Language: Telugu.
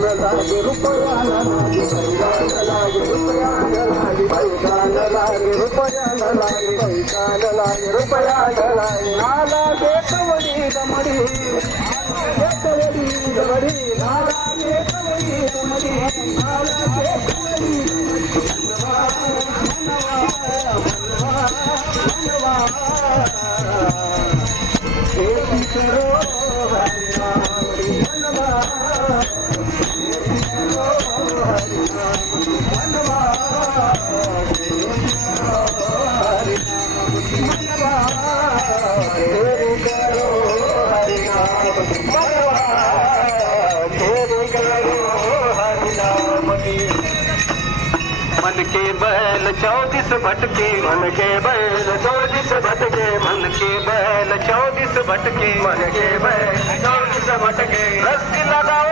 నాలా చేతవడి తమడి చేతవడి తమడి నాలా చేతవడి తమడి నాలా చేతవడి తమడి ధన్యవాద ధన్యవాద ధన్యవాద मन के बैल चौबीस भटके मन के बैल चौबीस भटके मन के बैल चौबीस भटके मन के बैल चौबीस भटके रस्सी लगाओ